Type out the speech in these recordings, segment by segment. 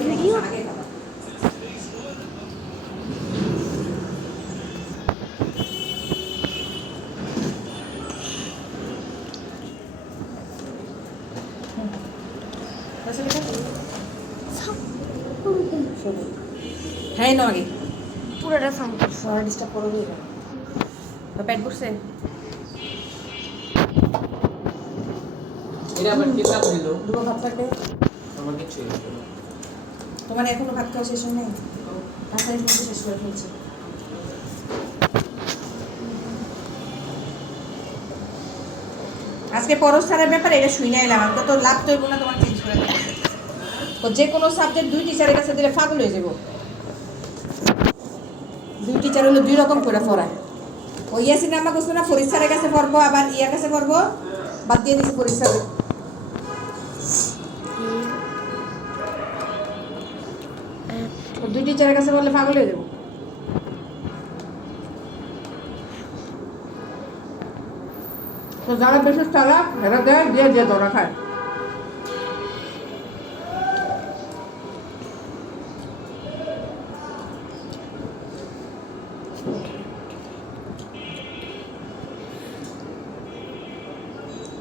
video হ্যাঁ না আগে পুরোটা সাউন্ড সবাই ডিস্টার্ব করবি না প্যাট পড়ছে এটা আবার কে চাপ দিল দুটো ভাত লাগবে আমার কিছু তোমার এখনো ভাত খাওয়া শেষ হয় নাই তাড়াতাড়ি কিন্তু শেষ করে ফেলছে আজকে পরশ স্যারের ব্যাপারে এটা শুই না এলাম আমি তো লাভ তো না তোমার চেঞ্জ করে দেবো তো যে কোনো সাবজেক্ট দুই টিচারের কাছে দিলে পাগল হয়ে যাবো দুই টিচার হলো দুই রকম করে পড়ায় ওই ইয়াসিন নাম্বার করছো না ফরিদ স্যারের কাছে পড়বো আবার ইয়ার কাছে পড়বো বাদ দিয়ে দিছি ফরিদ স্যারের দুই টিচারের কাছে বললে পাগল হয়ে যাবো তো যারা বেশি চালাক এরা দেয় দিয়ে দিয়ে ধরা খায়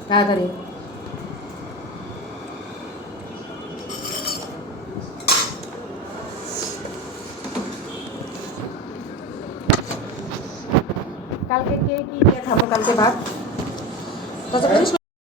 তাড়াতাড়ি কালকে কে কি দিয়ে খাবো কালকে ভাত কত